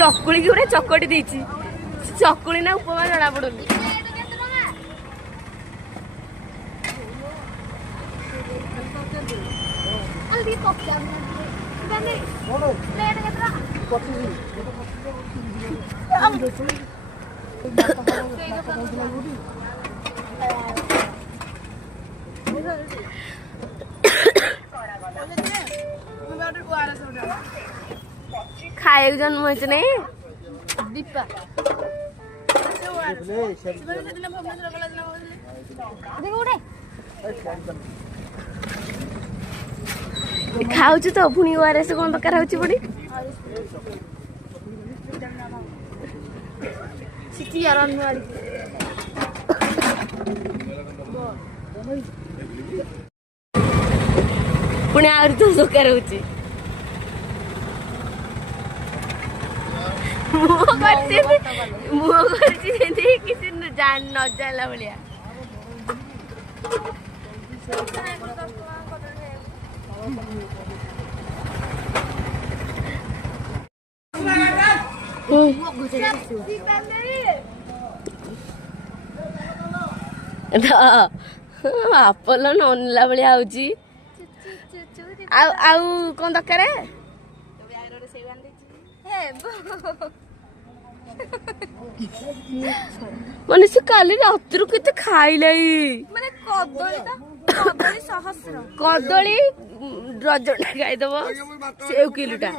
चकुड़ी की गोटे चकटी देती चकुड़ी ना उपमा जना पड़ुनी खाए जन्म हो नहीं दीपा खाऊच तो पुणी ओआरएस कौन दरकार होची पड़ी सिटी यार अनुवाड़ी पुणी आउरी तो दरकार होची मुह करची जेंती किसी न जान न जाला भलिया आपल नला भाया आउची आउ कौन दरकार माने से काली रात रू केते खाइलाई माने कदली सहस्र कदली डजन खाइदबो 1 किलोटा